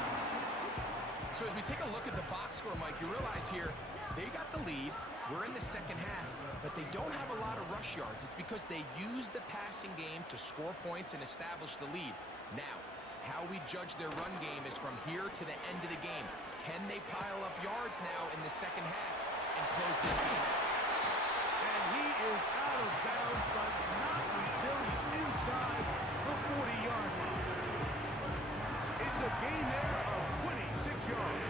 So as we take a look at the box score, Mike, you realize here, they got the lead. We're in the 2nd half, but they don't have a lot of rush yards. It's because they use the passing game to score points and establish the lead. Now, how we judge their run game is from here to the end of the game. Can they pile up yards now in the 2nd half and close this game? And he is out of bounds, but not until he's inside the 40-yard line. It's a gain there of 26 yards.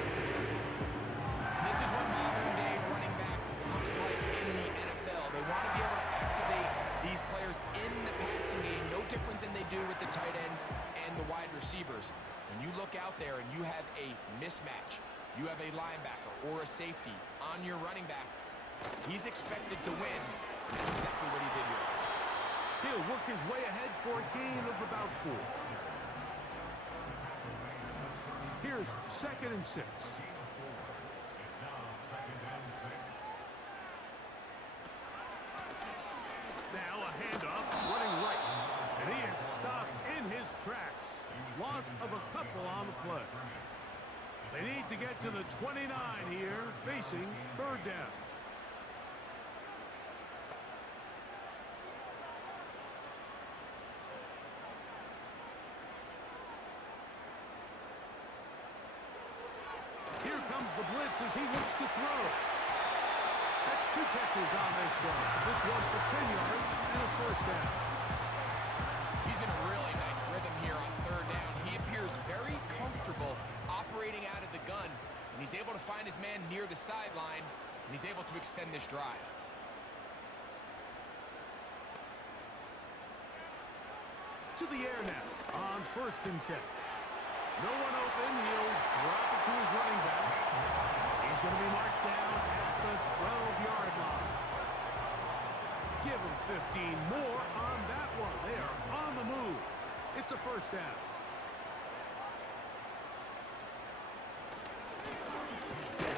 And this is what modern-day running back looks like in the NFL. They want to be able to activate these players in the passing game, no different than they do with the tight ends and the wide receivers. When you look out there and you have a mismatch, you have a linebacker or a safety on your running back, He's expected to win. That's exactly what he did here. He'll work his way ahead for a gain of about 4. Here's 2nd and 6. It's now 2nd and 6. Now a handoff running right. And he is stopped in his tracks. Loss of a couple on the play. They need to get to the 29 here, facing 3rd down. Here comes the blitz as he looks to throw. That's 2 catches on this drive. This one for 10 yards and a 1st down. He's in a really nice rhythm here on 3rd down. He appears very comfortable operating out of the gun, and he's able to find his man near the sideline, and he's able to extend this drive. To the air now on 1st and 10. No one open. He'll drop it to his running back. He's going to be marked down at the 12-yard line. Give him 15 more on that one. They are on the move. It's a 1st down.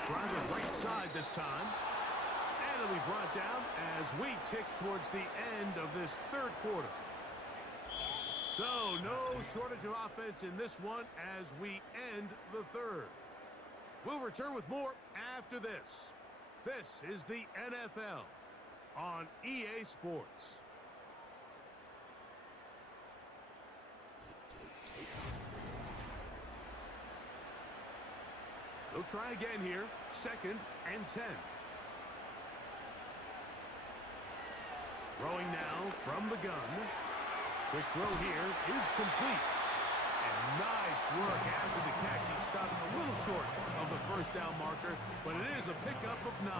Trying the right side this time. And it'll be brought down as we tick towards the end of this 3rd quarter. So, no shortage of offense in this one as we end the 3rd. We'll return with more after this. This is the NFL on EA Sports. They'll try again here. 2nd and 10. Throwing now from the gun. Quick throw here is complete. And nice work after the catch. He stopped a little short of the 1st down marker, but it is a pickup of 9.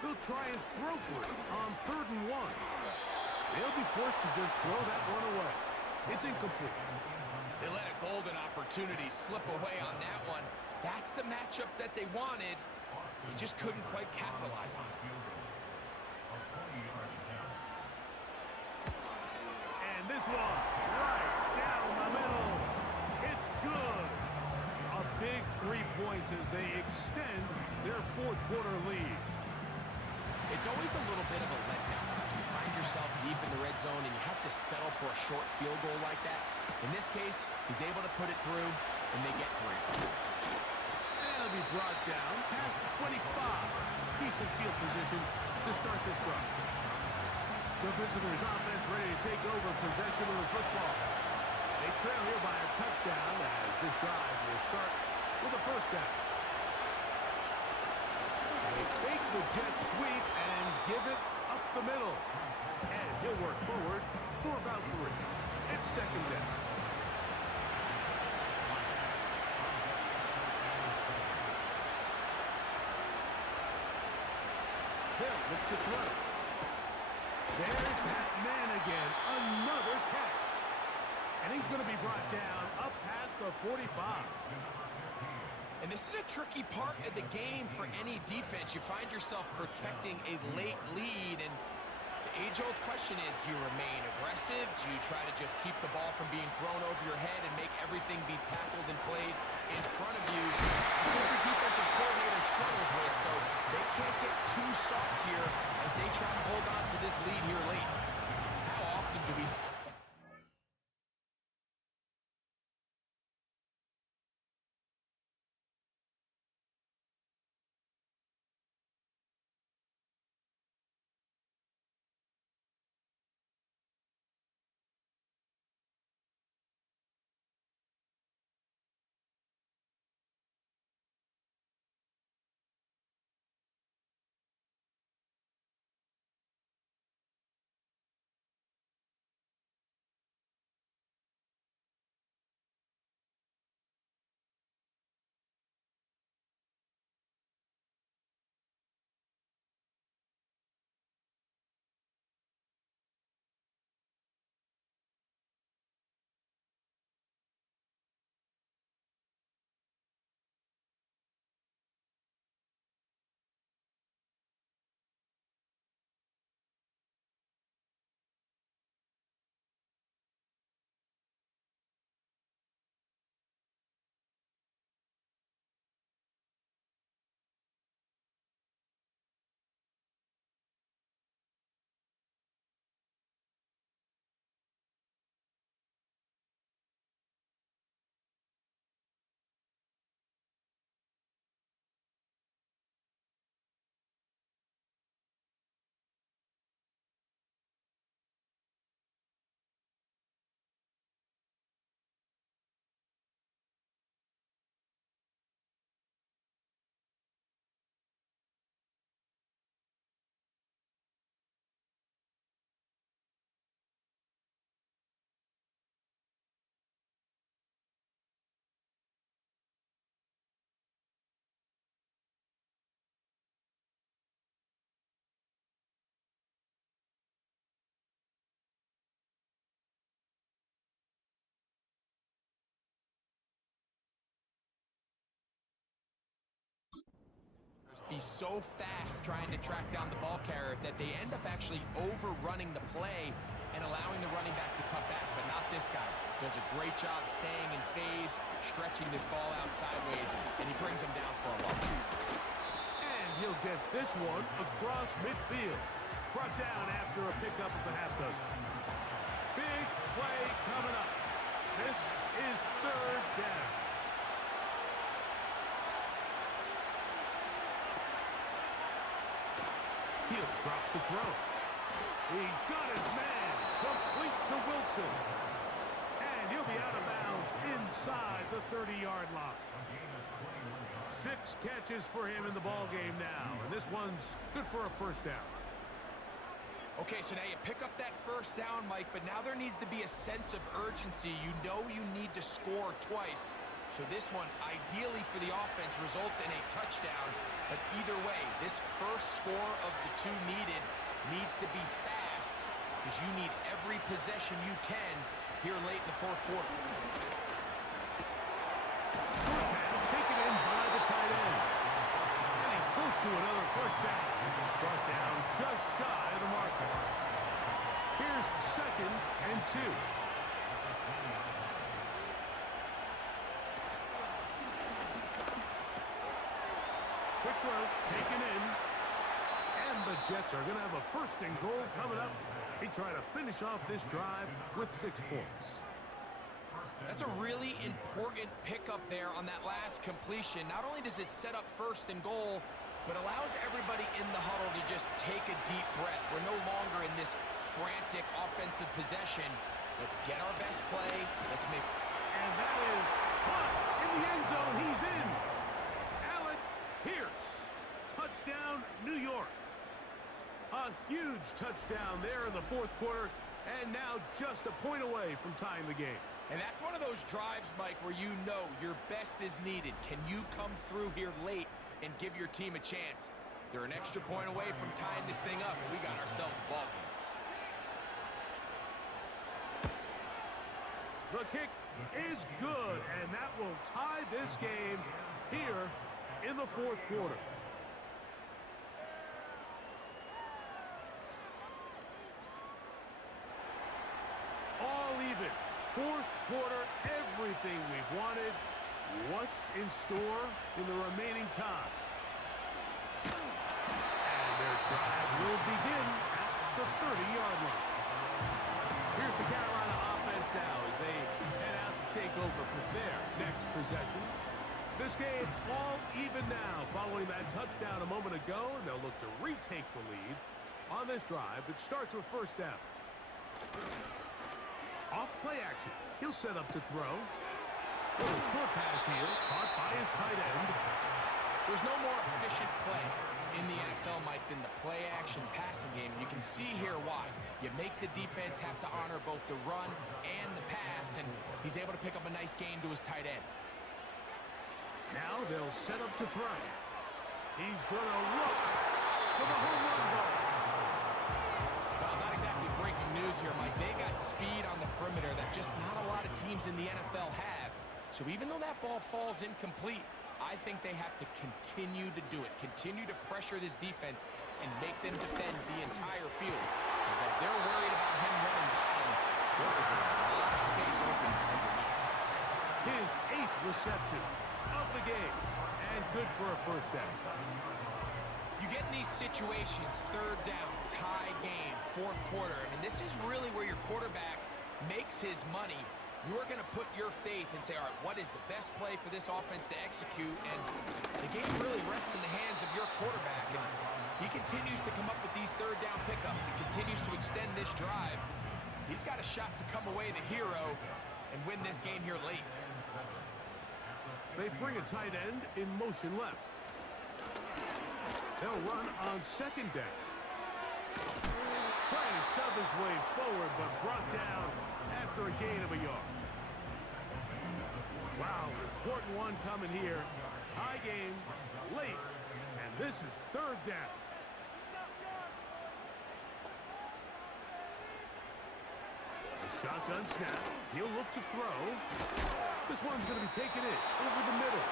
They'll try and throw for it on 3rd and 1. They'll be forced to just throw that one away. It's incomplete. They let a golden opportunity slip away on that one. That's the matchup that they wanted. They just couldn't quite capitalize on it. And this one, right down the middle. It's good. A big 3 points as they extend their 4th quarter lead. It's always a little bit of a letdown. You find yourself deep in the red zone and you have to settle for a short field goal like that. In this case, he's able to put it through, and they get 3. And it'll be brought down past the 25. Decent field position to start this drive. The visitors' offense ready to take over possession of the football. They trail here by a touchdown as this drive will start with a 1st down. They fake the jet sweep and give it up the middle. And he'll work forward for about 3. It's 2nd down. They'll look to throw. There's that man again. Another catch. And he's going to be brought down up past the 45. And this is a tricky part of the game for any defense. You find yourself protecting a late lead, and the age-old question is, do you remain aggressive? Do you try to just keep the ball from being thrown over your head and make everything be tackled and played in front of you? That's what every defensive coordinator struggles with, so they can't get too soft here as they try to hold on to this lead here late. How often do we see be so fast trying to track down the ball carrier that they end up actually overrunning the play and allowing the running back to cut back, but not this guy. Does a great job staying in phase, stretching this ball out sideways, and he brings him down for a loss. And he'll get this one across midfield. Brought down after a pickup of the half dozen. Big play coming up. This is third down. He'll drop to throw. He's got his man. Complete to Wilson. And he'll be out of bounds inside the 30-yard line. 6 catches for him in the ball game now. And this one's good for a first down. Okay, so now you pick up that first down, Mike, but now there needs to be a sense of urgency. You know you need to score twice. So this one, ideally for the offense, results in a touchdown. But either way, this first score of the 2 needed needs to be fast because you need every possession you can here late in the fourth quarter. Short pass taken in by the tight end. And he's close to another first down. Brought down just shy of the marker. Here's 2nd and 2. Quick throw, taken in. And the Jets are going to have a 1st and goal coming up. They try to finish off this drive with 6 points. That's a really important pickup there on that last completion. Not only does it set up 1st and goal, but allows everybody in the huddle to just take a deep breath. We're no longer in this frantic offensive possession. Let's get our best play. Let's make... And that is caught in the end zone. He's in. Pierce, touchdown, New York. A huge touchdown there in the 4th quarter, and now just a point away from tying the game. And that's one of those drives, Mike, where you know your best is needed. Can you come through here late and give your team a chance? They're an extra point away from tying this thing up, and we got ourselves a ball game. The kick is good, and that will tie this game here in the 4th quarter. All even. 4th quarter, everything we've wanted. What's in store in the remaining time? And their drive will begin at the 30-yard line. Here's the Carolina offense now as they head out to take over for their next possession. This game all even now following that touchdown a moment ago, and they'll look to retake the lead on this drive that starts with 1st down. Off play action. He'll set up to throw. Little short pass here, caught by his tight end. There's no more efficient play in the NFL, Mike, than the play-action passing game. You can see here why. You make the defense have to honor both the run and the pass, and he's able to pick up a nice gain to his tight end. Now they'll set up to throw. He's going to look for the home run ball. Well, not exactly breaking news here, Mike. They got speed on the perimeter that just not a lot of teams in the NFL have. So even though that ball falls incomplete, I think they have to continue to do it. Continue to pressure this defense and make them defend the entire field. Because as they're worried about him running by them, there is a lot of space open underneath. His 8th reception of the game, and good for a first down. You get in these situations, 3rd down, tie game, 4th quarter. I mean, this is really where your quarterback makes his money. You're going to put your faith and say, all right, what is the best play for this offense to execute? And the game really rests in the hands of your quarterback. And he continues to come up with these 3rd down pickups and continues to extend this drive. He's got a shot to come away the hero and win this game here late. They bring a tight end in motion left. They'll run on 2nd down. Trying to shove his way forward, but brought down after a gain of a yard. Wow, important one coming here. Tie game, late, and this is 3rd down. The shotgun snap. He'll look to throw. This one's going to be taken in over the middle.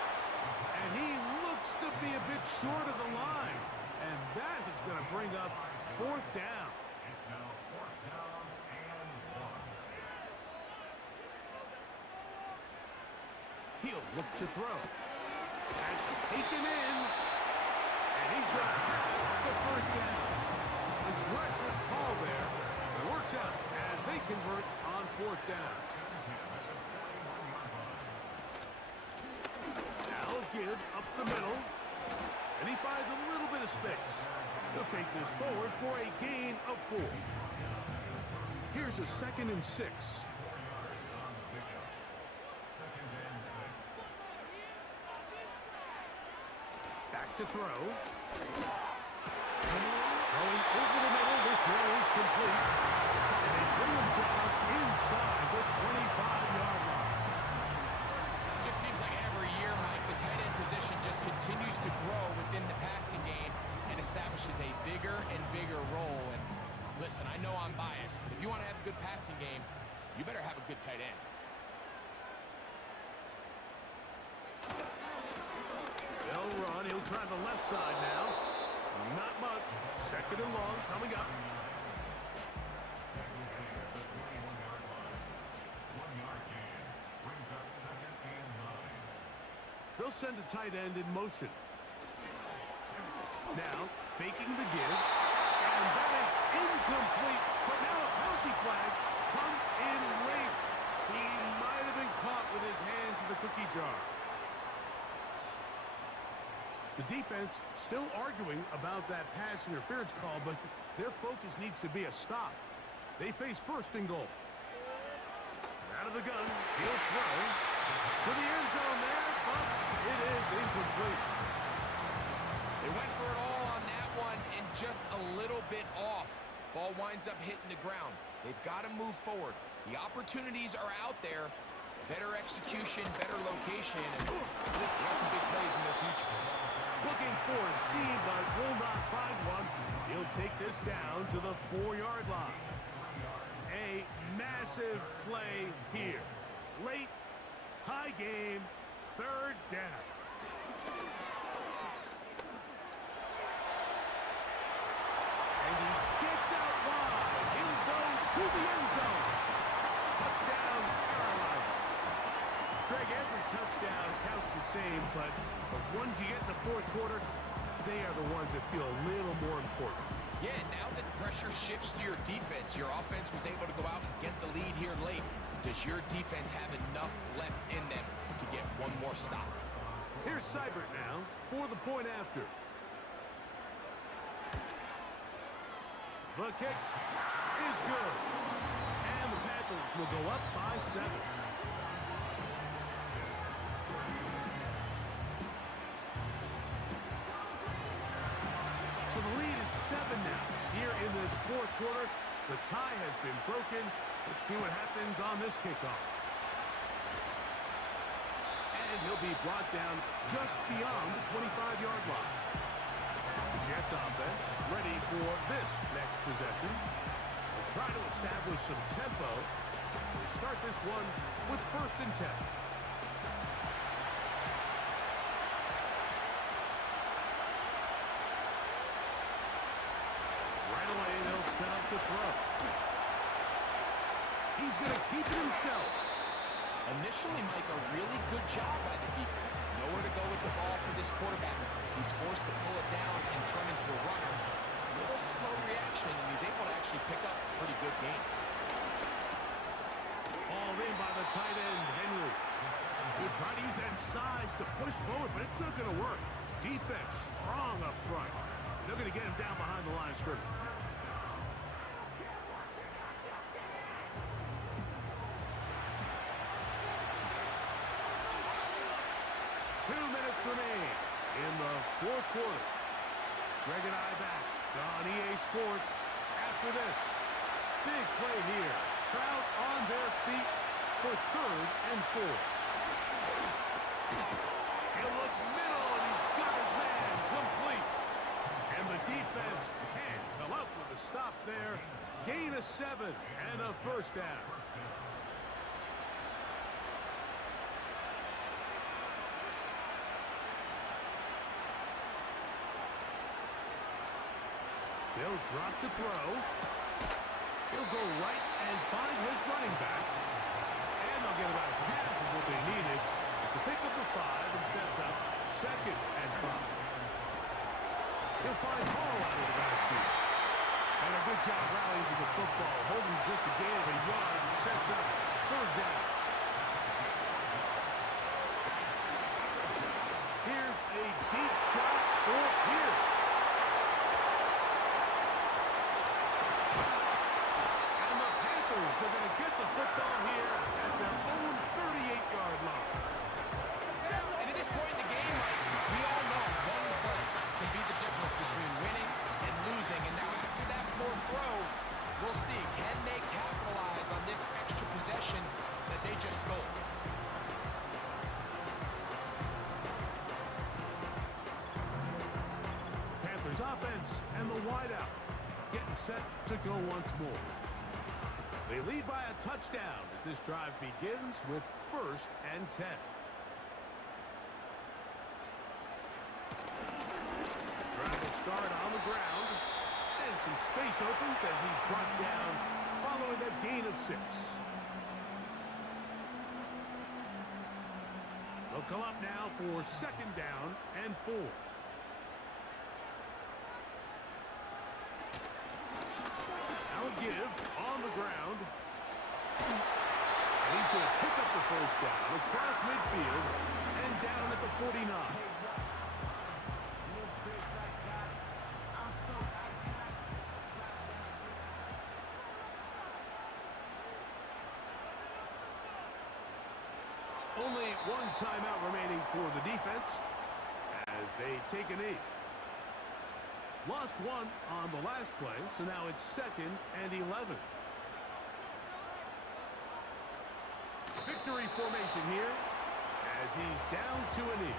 And he looks looks to be a bit short of the line. And that is going to bring up fourth down. It's now fourth down and 1. He'll look to throw. That's taken in. And he's going to have the first down. Aggressive call there. It works out as they convert on fourth down. Now a give up the middle. And he finds a little bit of space. He'll take this forward for a gain of 4. Here's a 2nd and 6. Back to throw. Going over the middle, this one is complete. And they bring him down inside the 25-yard line. Just seems like every year, Mike, the tight end position just continues to grow within the passing game and establishes a bigger and bigger role. And listen, I know I'm biased, but if you want to have a good passing game, you better have a good tight end. They'll run. He'll try the left side now. Not much. 2nd and long coming up. They'll send a tight end in motion. Now, faking the give. And that is incomplete. But now a penalty flag comes in late. He might have been caught with his hands in the cookie jar. The defense still arguing about that pass interference call, but their focus needs to be a stop. They face 1st and goal. Out of the gun, he'll throw to the end zone there, but it is incomplete. They went for it all on that one and just a little bit off. Ball winds up hitting the ground. They've got to move forward. The opportunities are out there. Better execution, better location, and they got some big plays in their future. Looking for a seam, but will not find one. He'll take this down to the 4-yard line. A massive play here. Late, tie game, 3rd down. And he gets out wide. He'll go to the end zone. Touchdown, Carolina. Greg, every touchdown counts the same, but the ones you get in the 4th quarter, they are the ones that feel a little more important. Yeah, now that pressure shifts to your defense, your offense was able to go out and get the lead here late. Does your defense have enough left in them to get one more stop? Here's Seibert now for the point after. The kick is good. And the Panthers will go up by 7. So the lead is 7 now. Here in this 4th quarter, the tie has been broken. Let's see what happens on this kickoff. And he'll be brought down just beyond the 25-yard line. The Jets offense ready for this next possession. They'll try to establish some tempo as they start this one with 1st and 10. Right away, they'll set up to throw. He's going to keep it himself. Initially, Mike, a really good job by the defense. Nowhere to go with the ball for this quarterback. He's forced to pull it down and turn into a runner. A little slow reaction, and he's able to actually pick up a pretty good game. Ball in by the tight end, Henry. He'll try to use that size to push forward, but it's not going to work. Defense strong up front. They're going to get him down behind the line of scrimmage. 2 minutes remain in the 4th quarter. Greg and I back on EA Sports after this. Big play here. Crowd on their feet for 3rd and 4. He'll look middle, and he's got his man complete. And the defense can't come up with a stop there. Gain of 7 and a 1st down. drop to throw. He'll go right and find his running back. And they'll get about half of what they needed. It's a pickup of 5 and sets up 2nd and 5. He'll find Hall out of the backfield. And a good job rallying to the football, holding just a gain of a yard and sets up 3rd down. Here's a deep shot for Pierce. And the Panthers are going to get the football here at their own 38-yard line. And at this point in the game, we all know one play can be the difference between winning and losing. And now after that poor throw, we'll see, can they capitalize on this extra possession that they just stole? Panthers offense and the wideout getting set to go once more. They lead by a touchdown as this drive begins with 1st and 10. Drive will start on the ground. And some space opens as he's brought down following a gain of 6. They'll come up now for 2nd down and 4. Now give on the ground. And he's going to pick up the 1st down across midfield and down at the 49. Only 1 timeout remaining for the defense as they take a knee. Lost 1 on the last play, so now it's 2nd and 11. Victory formation here as he's down to a knee.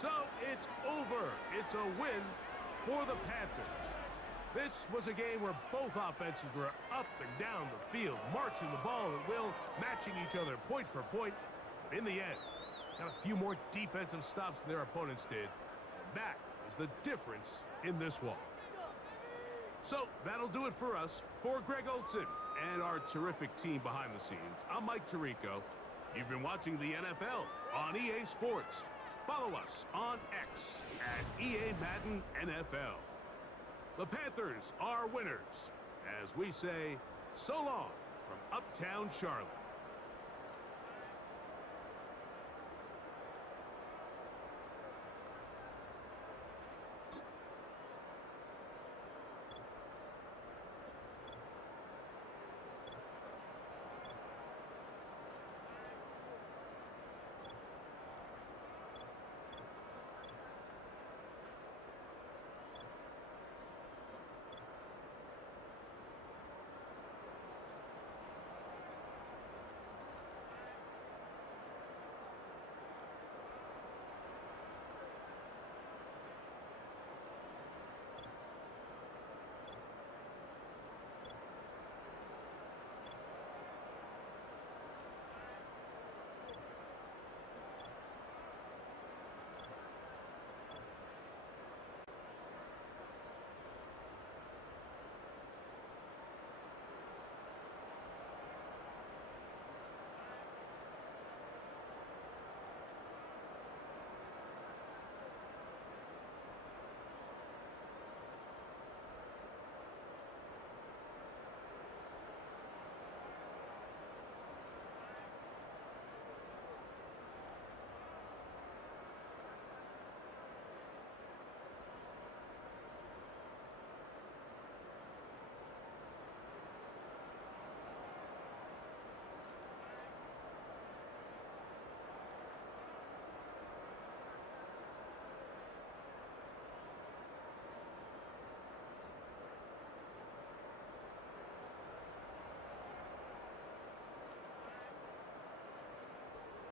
So it's over. It's a win for the Panthers. This was a game where both offenses were up and down the field, marching the ball at will, matching each other point for point. But in the end, got a few more defensive stops than their opponents did. And that is the difference in this one. So that'll do it for us. For Greg Olson and our terrific team behind the scenes, I'm Mike Tirico. You've been watching the NFL on EA Sports. Follow us on X at EA Madden NFL. The Panthers are winners, as we say so long from Uptown Charlotte.